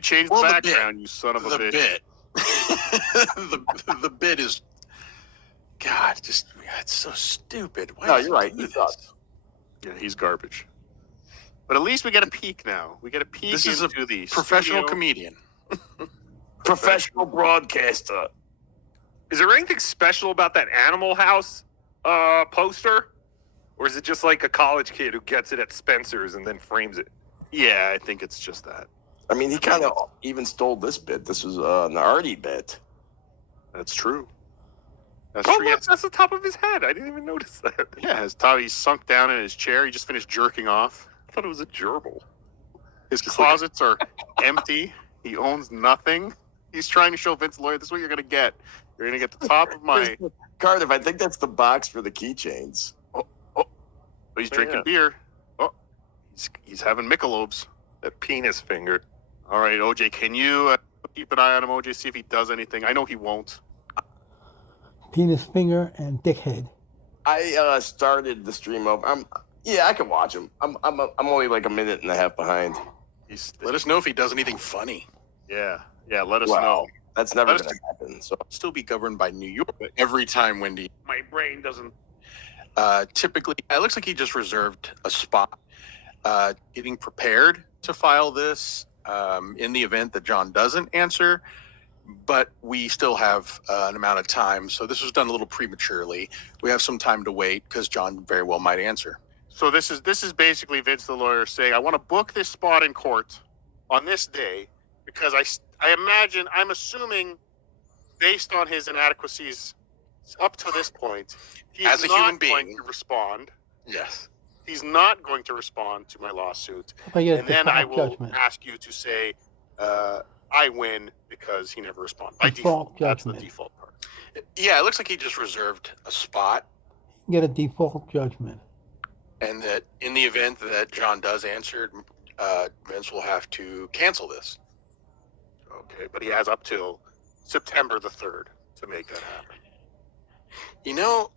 Change the background, you son of a bitch. Bit. the bit is, God, it's so stupid. No, you're right. He sucks. Yeah, he's garbage. But at least we get a peek now. We get a peek into the professional comedian. Professional broadcaster. Is there anything special about that Animal House poster? Or is it just like a college kid who gets it at Spencer's and then frames it? Yeah, I think it's just that. I mean, he kind of even stole this bit. This was an Artie bit. That's true. That's true. Look, that's the top of his head. I didn't even notice that. Yeah, he's sunk down in his chair. He just finished jerking off. I thought it was a gerbil. His closets are empty. He owns nothing. He's trying to show Vince Lawyer, this is what you're going to get. You're going to get the top of my... Cardiff, I think that's the box for the keychains. Oh, he's drinking beer. Oh, he's having Michelob's. That penis finger. All right, OJ, can you keep an eye on him, OJ, see if he does anything? I know he won't. Penis finger and dickhead. I started the stream up. I can watch him. I'm only like a minute and a half behind. Let us know if he does anything funny. Yeah, let us know. That's never going to happen. So still be governed by New York. But every time, Wendy, my brain doesn't. Typically, it looks like he just reserved a spot. Getting prepared to file this in the event that John doesn't answer, but we still have an amount of time. So this was done a little prematurely. We have some time to wait because John very well might answer. So this is basically Vince the lawyer saying, I want to book this spot in court on this day because I'm assuming based on his inadequacies up to this point, he's as a not human being going to respond. Yes. He's not going to respond to my lawsuit. And then I will ask you to say, I win because he never responded. By default, that's the default part. Yeah, it looks like he just reserved a spot. Get a default judgment. And that in the event that John does answer, Vince will have to cancel this. Okay, but he has up till September the 3rd to make that happen. You know,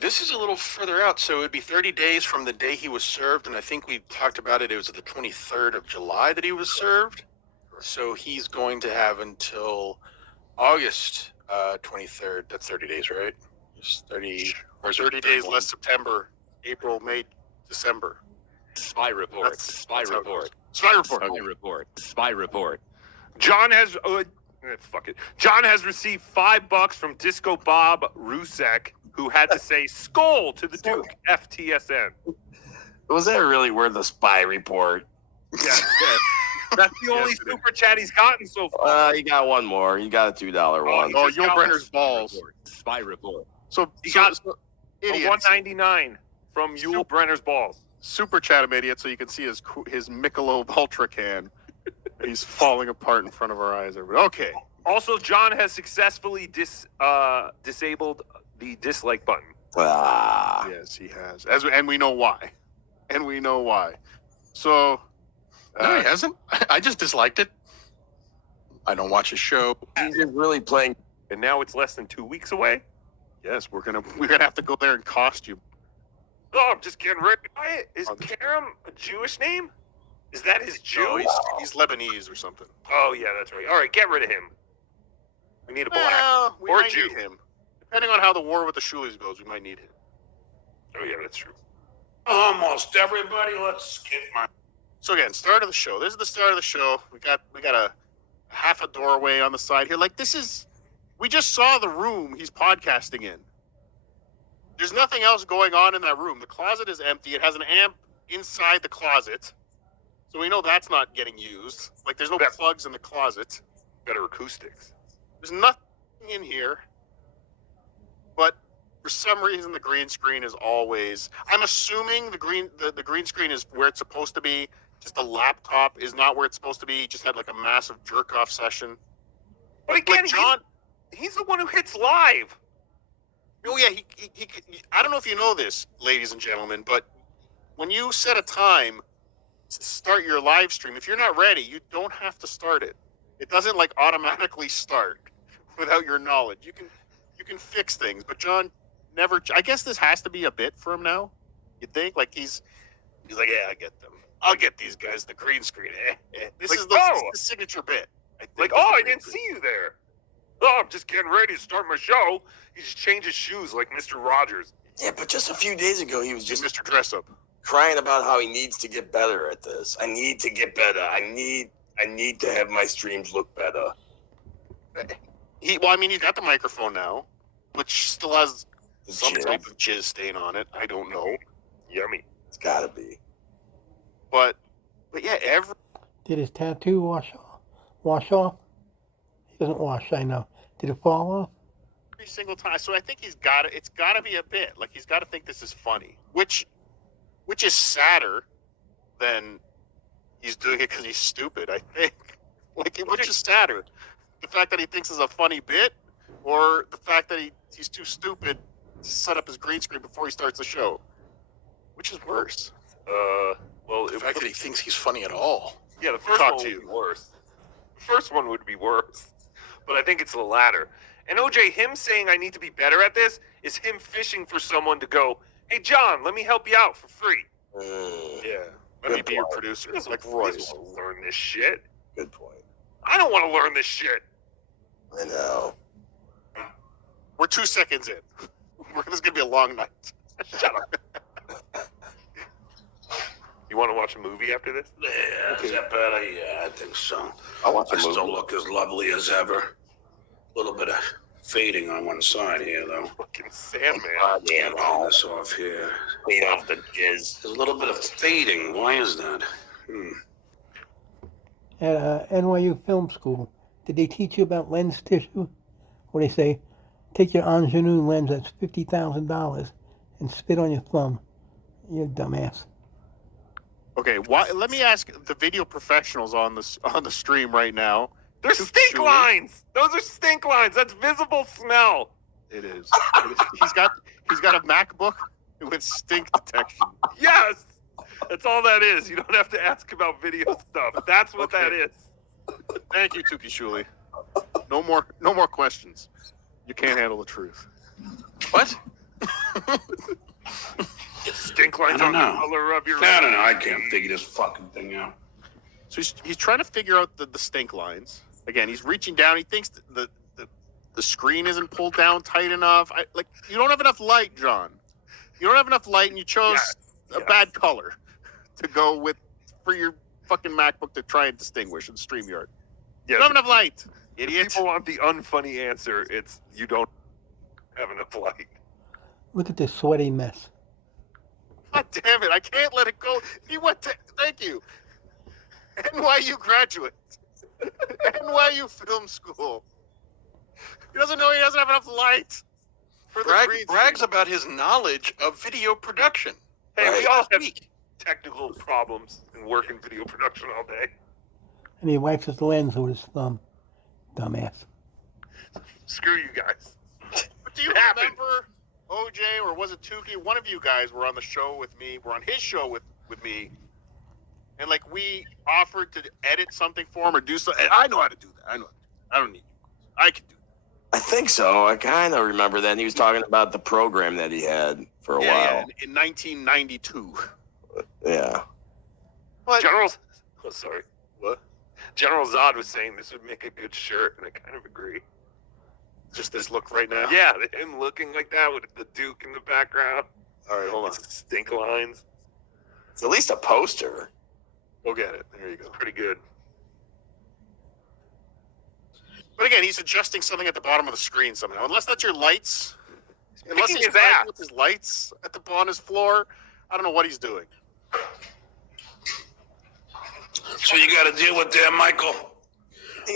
this is a little further out, so it would be 30 days from the day he was served, and I think we talked about it. It was the 23rd of July that he was served. So he's going to have until August 23rd. That's 30 days, right? Just 30 or 30 days less September, April, May, December. Spy report. Spy report. Spy report. John has John has received $5 from Disco Bob Rusek, who had to say "Skull" to the Duke. FTSN. Was that really worth a spy report? Yeah. That's the only super chat he's gotten so far. You got one more. You got a $2 one. Oh, Yul Brenner's balls. Spy report. So he got a $1.99 from Yul Brenner's balls. Super chat him, idiot, so you can see his Michelob Ultra can. He's falling apart in front of our eyes. Okay. Also, John has successfully disabled the dislike button. Yes, he has. And we know why. So... no, he hasn't. I just disliked it. I don't watch his show. He's just really playing. And now it's less than 2 weeks away. Yes, we're gonna have to go there in costume. Oh, I'm just getting rid of it. Is Karam a Jewish name? Is that his Jew? No, he's Lebanese or something. Oh yeah, that's right. All right, get rid of him. We need a black or Jew. Need him. Depending on how the war with the Shulis goes, we might need him. Oh yeah, that's true. Almost everybody. Let's get my. So again, start of the show. This is the start of the show. We got a half a doorway on the side here. Like we just saw the room he's podcasting in. There's nothing else going on in that room. The closet is empty. It has an amp inside the closet. So we know that's not getting used. Like there's no plugs in the closet. Better acoustics. There's nothing in here. But for some reason the green screen is always, I'm assuming the green screen is where it's supposed to be. Just the laptop is not where it's supposed to be. He just had like a massive jerk off session. But again, like John, he's the one who hits live. Oh yeah, he I don't know if you know this, ladies and gentlemen, but when you set a time to start your live stream, if you're not ready, you don't have to start it. It doesn't like automatically start without your knowledge. You can fix things, but John never. I guess this has to be a bit for him now. You think like he's like, yeah, I get them. I'll get these guys the green screen. This Like, is the oh! signature bit. I think Like, is the oh, I green didn't screen. see you there. Oh, I'm just getting ready to start my show. He just changed his shoes like Mr. Rogers. Yeah, but just a few days ago, he was Just just Mr. Dress Up. crying about how he needs to get better at this. I need to get better. I need to have my streams look better. He's got the microphone now, which still has some Jizz. type of jizz stain on it. I don't know. Yummy. It's gotta be. But yeah, every Did his tattoo wash off? He doesn't wash, I know. Did it fall off? single time. So I think it's got to be a bit. Like he's got to think this is funny, which is sadder than he's doing it because he's stupid. I think. Like, which is sadder, the fact that he thinks it's a funny bit, or the fact that he's too stupid to set up his green screen before he starts the show? Which is worse? Well, The fact that he thinks he's funny at all. yeah, the first Talk one to would you. be worse. The first one would be worse, but I think it's the latter. And OJ, him saying I need to be better at this is him fishing for someone to go, hey, John, let me help you out for free. Yeah. Let me Good be your point. producer. He doesn't Like really Royce. want to learn this shit. Good point. I don't want to learn this shit. I know. We're 2 seconds in. This is gonna be a long night. Shut up. You want to watch a movie after this? Yeah, is that better? Yeah, I think so. I'll watch I a movie. still look as lovely as ever. A little bit of fading on one side here, though. Fucking Sandman. Yeah, Clean this off here. clean off the jizz. There's a little bit of fading. Why is that? At NYU Film School, did they teach you about lens tissue? Or they say, take your ingenue lens that's $50,000 and spit on your thumb. You dumbass. Okay, let me ask the video professionals on the stream right now. They're stink Sure. lines. Those are stink lines. That's visible smell. It is. He's got a MacBook with stink detection. Yes. That's all that is. You don't have to ask about video stuff. That's what that is. Thank you, Tuki Shuli. No more questions. You can't handle the truth. What? Stink lines I on don't the know. color of your I don't know. I can't figure this fucking thing out. So he's trying to figure out the stink lines. Again, he's reaching down. He thinks the screen isn't pulled down tight enough. You don't have enough light, John. You don't have enough light, and you chose a bad color to go with for your fucking MacBook to try and distinguish in StreamYard. You Yeah, don't have enough light, idiot. people want the unfunny answer. It's you don't have enough light. Look at this sweaty mess. God damn it! I can't let it go. He went to. Thank you. NYU graduate. NYU film school. He doesn't know he doesn't have enough light for the green Brags screen. about his knowledge of video production. Hey, we Right. all have Week. technical problems and work in video production all day. And he wipes his lens with his thumb. Dumbass. Screw you guys. But do you It happened. remember OJ or was it Tukey? One of you guys were on the show with me. We're on his show with me, and we offered to edit something for him or do something. I know how to do that. I know. I don't need you. I can do that. I think so. I kind of remember that. And he was talking about the program that he had for a while. Yeah, in 1992. Yeah. But General, oh sorry, what? General Zod was saying this would make a good shirt, and I kind of agree. just this look right now. Yeah, him looking like that with the Duke in the background. All right, hold on. Stink lines. It's at least a poster. Go get it. There you go. Pretty good. But again, he's adjusting something at the bottom of the screen somehow. Unless that's your lights. Unless picking he's his playing ass. with his lights on his floor. I don't know what he's doing. So you got to deal with that, Michael.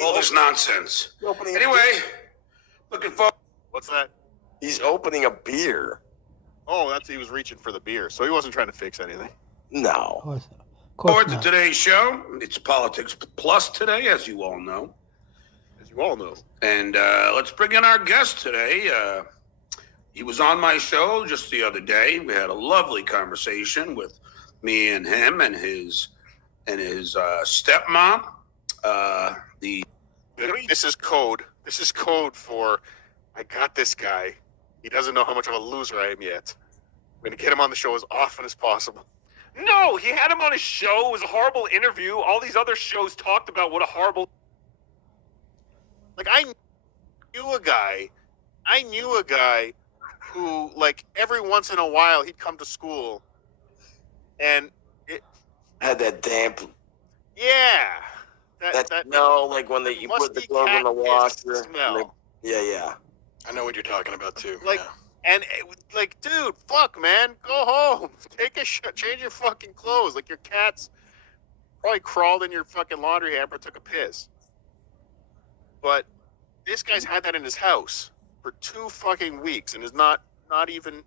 All this nonsense. Anyway, looking forward. What's that? He's opening a beer. Oh, he was reaching for the beer, so he wasn't trying to fix anything. No. Of course Forward to not. today's show. It's Politics Plus today, as you all know. As you all know. And let's bring in our guest today. He was on my show just the other day. We had a lovely conversation with me and him and his stepmom. This is code. This is code for I got this guy. He doesn't know how much of a loser I am yet. I'm going to get him on the show as often as possible. No, he had him on his show. It was a horrible interview. All these other shows talked about what a horrible. Like I knew a guy who, like, every once in a while he'd come to school, and Had that damp. yeah, Like when you put the musty clothes in the cat piss washer. smell. Yeah. I know what you're talking about too. Like, and like, dude, fuck, man, go home, take a change your fucking clothes. Like, your cat's probably crawled in your fucking laundry hamper, took a piss. But this guy's had that in his house for 2 fucking weeks and is not even.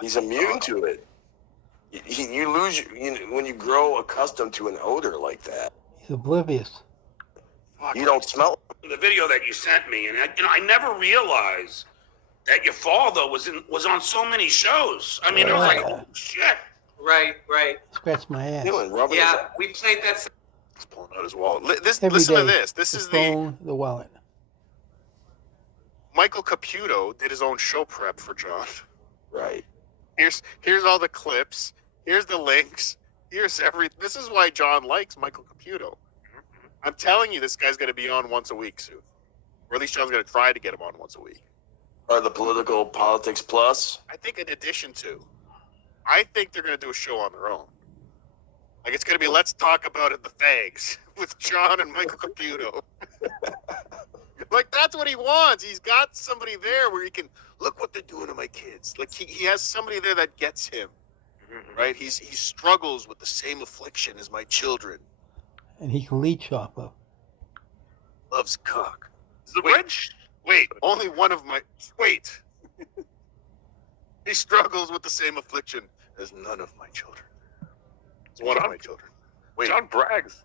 He's immune to it. You lose when you grow accustomed to an odor like that. He's oblivious. You don't smell it. The video that you sent me, and I never realized that your father was on so many shows. I mean, it was like, oh, shit. Right. Scratch my ass. Yeah, we played that. He's pulling out his wallet. Every Listen to day. this. This The is phone, the wallet. Michael Caputo did his own show prep for John. Right. Here's all the clips. Here's the links. Here's This is why John likes Michael Caputo. I'm telling you, this guy's going to be on once a week soon, or at least John's going to try to get him on once a week. Or the Politics Plus. I think in addition to, I think they're going to do a show on their own. Like, it's going to be Let's Talk About It, the Fags, with John and Michael Caputo. Like, that's what he wants. He's got somebody there where he can, look what they're doing to my kids. Like, he has somebody there that gets him, right? He struggles with the same affliction as my children. And he can leech off of. Loves cock. Is the Wait. rich? Wait, only one of my... Wait. He struggles with the same affliction as none of my children. It's one of my children. Wait. John brags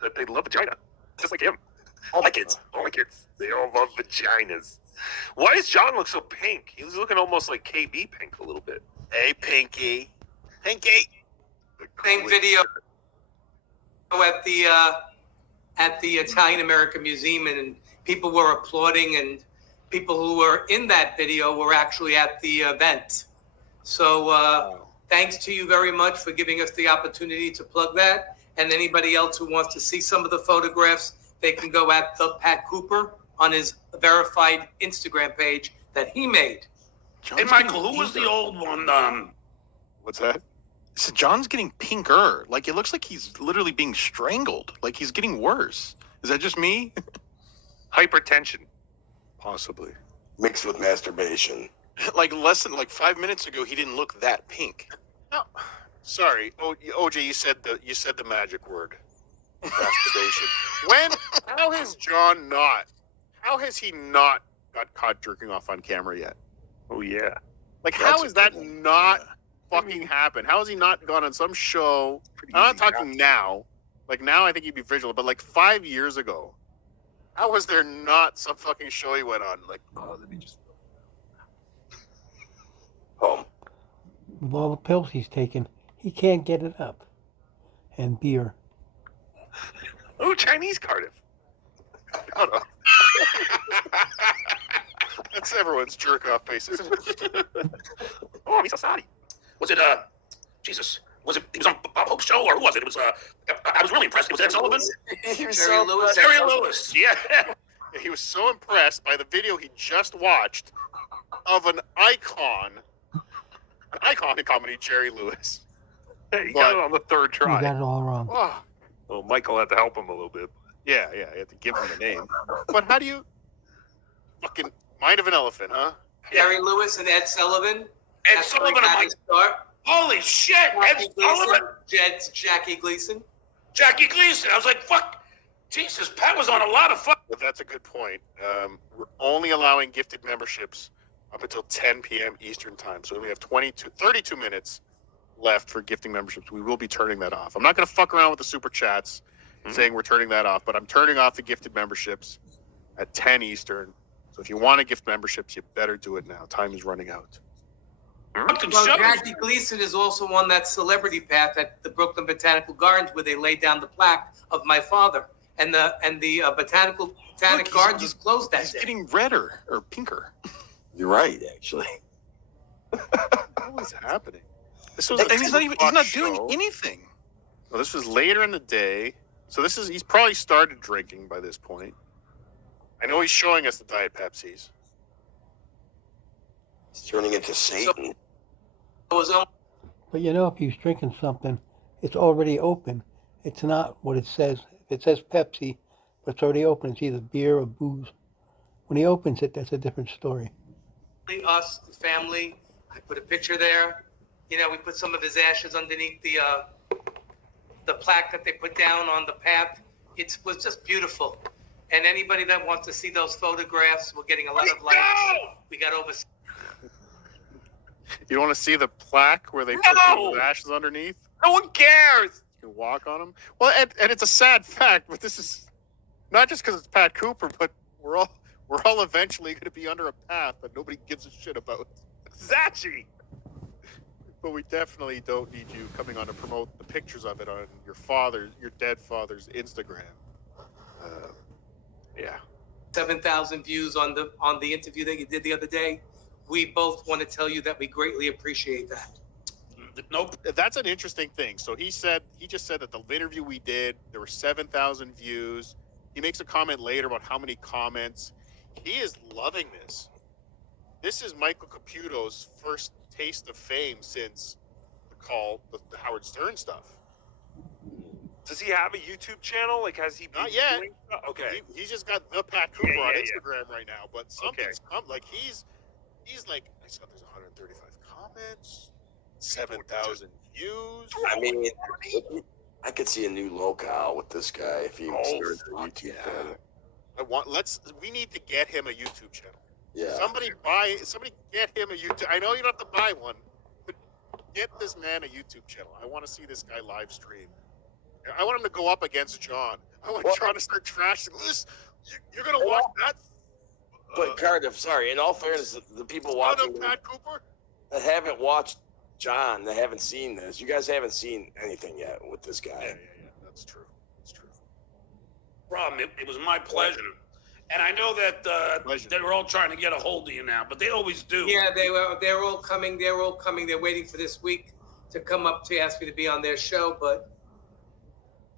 that they love vagina, just like him. All my kids, they all love vaginas. Why does John look so pink? He's looking almost like KB Pink a little bit. Hey, Pinky. Pinky. Same video at the Italian American Museum, and people were applauding, and people who were in that video were actually at the event. So thanks to you very much for giving us the opportunity to plug that. And anybody else who wants to see some of the photographs, they can go at the Pat Cooper on his verified Instagram page that he made. Hey, Michael, who was the old one? What's that? So John's getting pinker. Like, it looks like he's literally being strangled. Like, he's getting worse. Is that just me? Hypertension. Possibly. Mixed with masturbation. Like, less than 5 minutes ago, he didn't look that pink. No. Sorry, OJ, you said the magic word. Masturbation. How has he not got caught jerking off on camera yet? Oh yeah. Like, how has that not fucking happened? How has he not gone on some show? I'm not talking now. Like, now I think he'd be vigilant, but 5 years ago, how was there not some fucking show he went on? Like, oh, let me just... Home. With all the pills he's taken, he can't get it up. And beer. Oh, Chinese Cardiff. Shut up. That's everyone's jerk-off basis. Oh, I'm so sorry. Was it Jesus? Was it was on Bob Hope's show, or who was it? It was I was really impressed. It was Ed Sullivan. Jerry Lewis. Jerry Lewis. Yeah. He was so impressed by the video he just watched of an icon in comedy, Jerry Lewis. He got it on the third You try. got it all wrong. Oh, Well, Michael had to help him a little bit. yeah, you have to give him the name. But how do you fucking mind of an elephant, huh? Jerry Lewis and Ed Sullivan. Ed That's where Sullivan. he I'm got like, his start. holy shit! Ed Jackie Sullivan. Gleason. Jackie Gleason. Jackie Gleason. I was like, fuck. Jesus, Pat was on a lot of fuck. But that's a good point. We're only allowing gifted memberships up until 10 p.m. Eastern time. So we have 32 minutes left for gifting memberships. We will be turning that off. I'm not going to fuck around with the super chats saying we're turning that off, but I'm turning off the gifted memberships at 10 Eastern. So if you want to gift memberships, you better do it now. Time is running out. Fucking Well, shows. Jackie Gleason is also on that celebrity path at the Brooklyn Botanical Gardens, where they laid down the plaque of my father, and the Botanic Gardens is closed that He's day. getting redder or pinker. You're right, actually. What is happening? This was a And he's not 2 o'clock doing show. anything. Well, this was later in the day. So he's probably started drinking by this point. I know he's showing us the Diet Pepsis. He's turning into Satan. It was on. But you know, if he's drinking something, it's already open. It's not what it says. If it says Pepsi, but it's already open, it's either beer or booze. When he opens it, that's a different story. Us, the family. I put a picture there. You know, we put some of his ashes underneath the plaque that they put down on the path. It was just beautiful. And anybody that wants to see those photographs, we're getting a lot of likes. We got over. You want to see the plaque where they put the ashes underneath? No one cares. You can walk on them. Well, and it's a sad fact, but this is not just because it's Pat Cooper, but we're all eventually going to be under a path that nobody gives a shit about. Zachi. But we definitely don't need you coming on to promote the pictures of it on your dead father's Instagram. Yeah. 7,000 views on the interview that you did the other day. We both want to tell you that we greatly appreciate that. Nope. That's an interesting thing. So he just said that the interview we did, there were 7,000 views. He makes a comment later about how many comments. He is loving this. This is Michael Caputo's first taste of fame since the Howard Stern stuff. Does he have a YouTube channel? Like, has he been Not yet. doing stuff? Okay. He's just got the Pat Cooper on Yeah. Instagram right now, but something's come. Like he's like, I saw there's 135 comments, 7,000 views. I mean, I could see a new locale with this guy if he started a YouTube channel. We need to get him a YouTube channel. Yeah. Somebody get him a YouTube. I know you don't have to buy one, but get this man a YouTube channel. I want to see this guy live stream. I want him to go up against John. I want John to start trashing this. You're gonna watch that? But Cardiff, sorry. In all fairness, the people watching Pat Cooper that haven't watched John, that haven't seen this, you guys haven't seen anything yet with this guy. Yeah. That's true. Problem. It was my pleasure. And I know that they were all trying to get a hold of you now, but they always do. Yeah, they're all coming. They're They're waiting for this week to come up to ask me to be on their show. But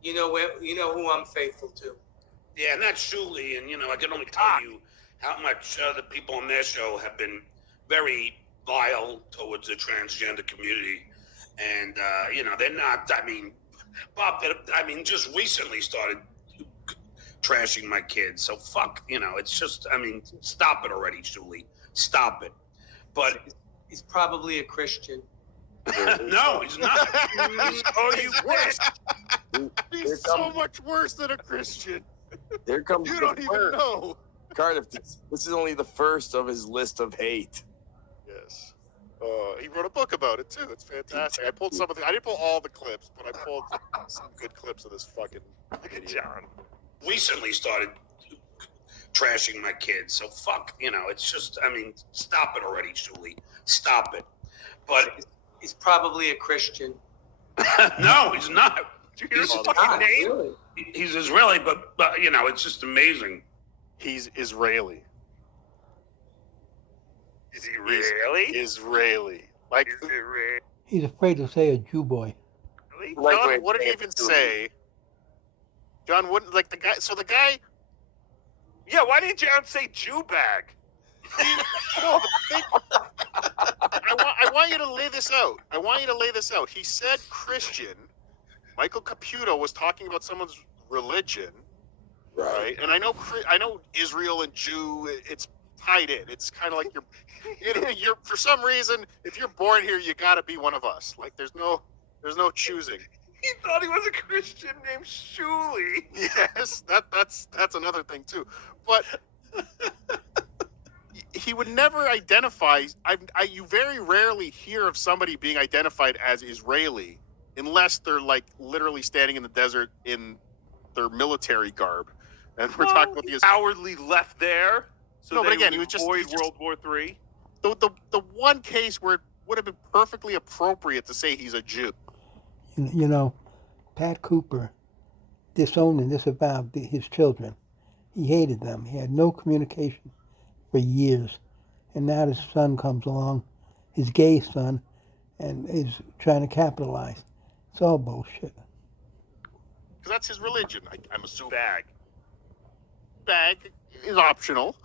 you know who I'm faithful to. Yeah, and that's Shuli, and I can only tell you how much the people on their show have been very vile towards the transgender community, and they're not. I mean, Bob, just recently started trashing my kids. So fuck, it's just. I mean, stop it already, Shuli. Stop it. But he's probably a Christian. No, he's not. He's worse. He's so much worse than a Christian. There comes You don't even know. Cardiff, this is only the first of his list of hate. Yes. He wrote a book about it too. It's fantastic. I pulled some of I didn't pull all the clips, but I pulled some good clips of this fucking idiot. John recently started trashing my kids. So fuck, it's just. I mean, stop it already, Shuli. Stop it. But he's probably a Christian. No, he's not. Did you hear his He's fucking not, name? really. He's Israeli, but it's just amazing. He's Israeli. Is he really? Israeli. Like, Is it really? He's afraid to say a Jew boy. John wouldn't even say. John wouldn't, like, the guy. So the guy. Yeah, why didn't John say Jew bag? No, I want you to lay this out. He said Christian. Michael Caputo was talking about someone's religion, right? And I know Israel and Jew. It's tied in. It's kind of like you're for some reason, if you're born here, you got to be one of us. Like there's no choosing. He thought he was a Christian named Shuli. Yes, that's another thing too. But he would never identify. You very rarely hear of somebody being identified as Israeli unless they're like literally standing in the desert in their military garb. And we're talking about the cowardly left there. So no, but again, he was just avoid World War III. The one case where it would have been perfectly appropriate to say he's a Jew. You know, Pat Cooper disowned and disavowed his children. He hated them. He had no communication for years. And now his son comes along, his gay son, and is trying to capitalize. It's all bullshit. Because that's his religion, I'm assuming. Bag. Bag is optional.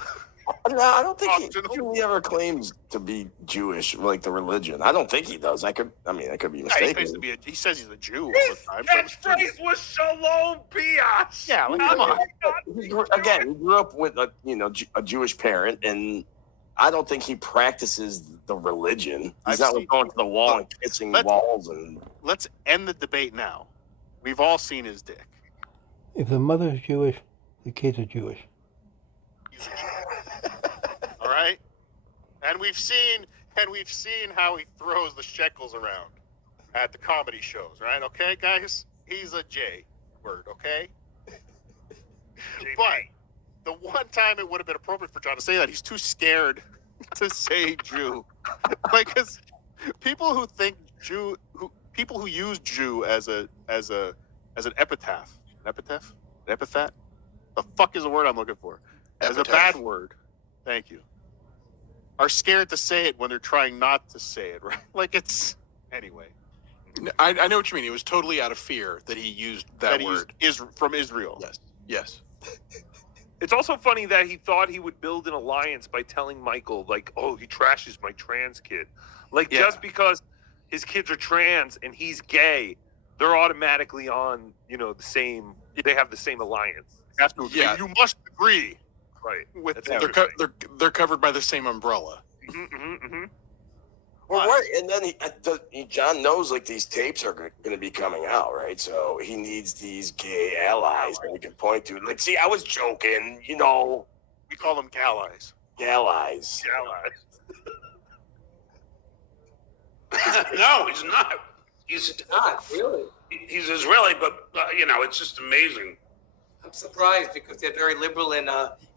No, I don't think Optional. he ever claims to be Jewish, like the religion. I don't think he does. I could be Yeah, he, mistaken. claims to be he says he's a Jew all His the time. so it's true. catchphrase was Shalom Biash. Yeah, like, How come on. can he not be He grew up with a Jewish parent, and I don't think he practices the religion. I've He's not seen- going to the wall and kissing walls and. Let's end the debate now. We've all seen his dick. If the mother's Jewish, the kids are Jewish. All right? And we've seen how he throws the shekels around at the comedy shows, right? Okay, guys? He's a J word, okay? But the one time it would have been appropriate for John to say that, he's too scared to say Jew. Like, 'cause people who think people who use Jew as an epithet. The fuck is the word I'm looking for? As a Epitaph. bad word. Thank you. Are scared to say it when they're trying not to say it, right? Like, it's anyway. I know what you mean. It was totally out of fear that he used that He word. is from Israel. Yes. It's also funny that he thought he would build an alliance by telling Michael, like, oh, he trashes my trans kid. Like, Yeah. just because his kids are trans and he's gay, they're automatically on, they have the same alliance. Have to agree. Yeah. You must agree Right. with That's them. interesting. They're covered by the same umbrella. Well, right, and then John knows like these tapes are going to be coming out, right? So he needs these gay allies that he can point to. Like, see, I was joking, We call them gallies. allies. No, he's not. He's Not really. he's Israeli, but it's just amazing. I'm surprised because they're very liberal in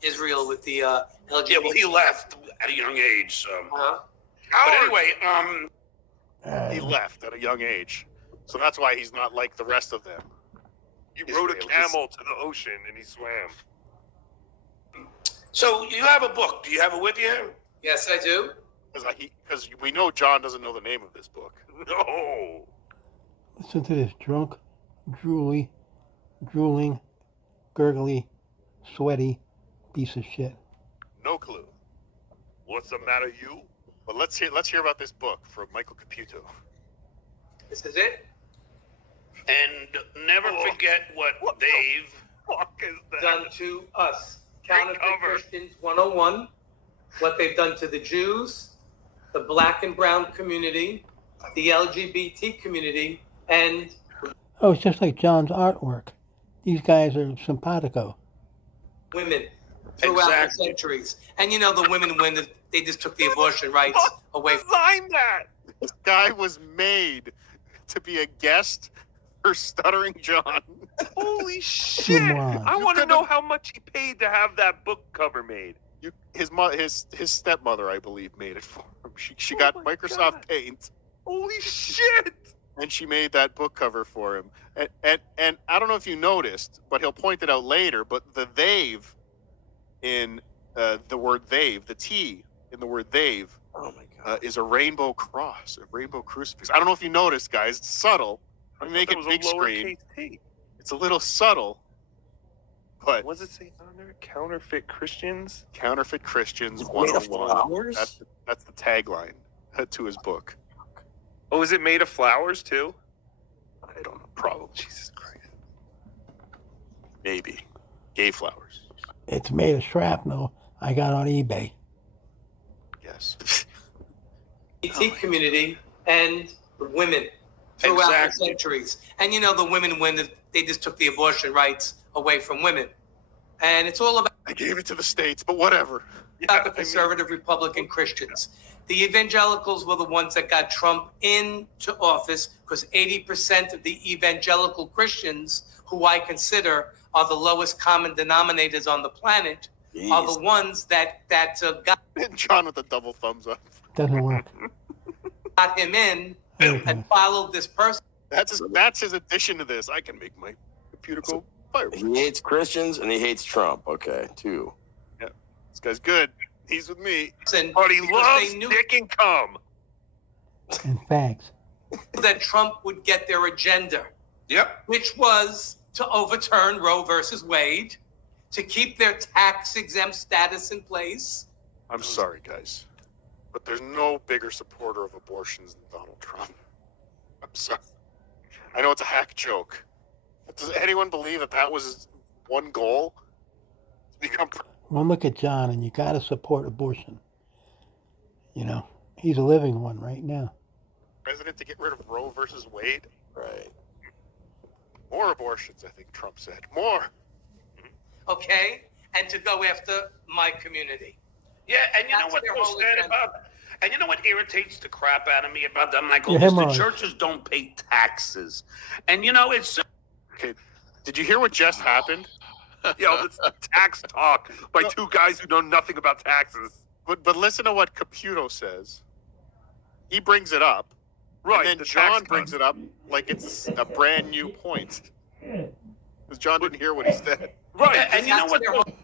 Israel with the LGBT. Yeah, well, he left at a young age. So, Uh-huh. but anyway, He left at a young age. So that's why he's not like the rest of them. He rode a Israelis. camel to the ocean and he swam. so you have a book. Do you have it with you? Yes, I do. Because we know John doesn't know the name of this book. No. Listen to this drunk, drooling, gurgly, sweaty piece of shit. No clue. What's the matter, you? But let's hear about this book from Michael Caputo. This is it. And never forget what they've Fuck is that? Done to us. Counterfeit cover. Christians 101. What they've done to the Jews, the black and brown community, the LGBT community, and Oh, it's just like John's artwork. These guys are simpatico. women throughout Exactly. the centuries. And the women when they just took the abortion rights away from Design that. This guy was made to be a guest for Stuttering John. Holy shit! on. I You want to could've- know how much he paid to have that book cover made. His stepmother, I believe, made it for him. She Oh got my Microsoft God. Paint, Holy shit! and she made that book cover for him. And I don't know if you noticed, but he'll point it out later. But the they've in the word they've, the T in the word they've, Oh my god! is a rainbow cross, a rainbow crucifix. I don't know if you noticed, guys. It's subtle. I make it big screen. It's a little subtle, but What does it say on there? Counterfeit Christians? Counterfeit Christians It's made of 101. flowers? That's the tagline to his book. Oh, is it made of flowers too? I don't know. Probably. Jesus Christ. Maybe. Gay flowers. It's made of shrapnel I got on eBay. Yes. LGBT community and women throughout Exactly. the centuries. And the women when they just took the abortion rights away from women. And it's all about I gave it to the States, but whatever. the conservative Republican Christians. The evangelicals were the ones that got Trump into office because 80% of the evangelical Christians, who I consider are the lowest common denominators on the planet, are the ones that got John with the double thumbs up. Doesn't work. him in Okay. and followed this person. That's his addition to this. I can make my computer go fire. He hates Christians and he hates Trump. Okay, two. This guy's good. He's with me. And But he because loves they knew dick and cum. and facts. that Trump would get their agenda, Yep. which was to overturn Roe versus Wade, to keep their tax-exempt status in place. I'm sorry, guys, but there's no bigger supporter of abortions than Donald Trump. I'm sorry. I know it's a hack joke, but does anyone believe that that was his one goal? To become One look at John, and you got to support abortion. You know, he's a living one right now. president to get rid of Roe versus Wade? Right. More abortions, I think Trump said. More. Okay, and to go after my community. Yeah, and you know That's what's their so whole sad agenda. about and you know what irritates the crap out of me about that, Michael? Your Is the hemorrhoids. churches don't pay taxes. And you know, it's so Okay, did you hear what just happened? Yo, this is tax talk by two guys who know nothing about taxes. But listen to what Caputo says. He brings it up, Right. and then the John tax brings cut. it up like it's a brand new point. Because John didn't hear what he said. Right. and you know That's what their the- whole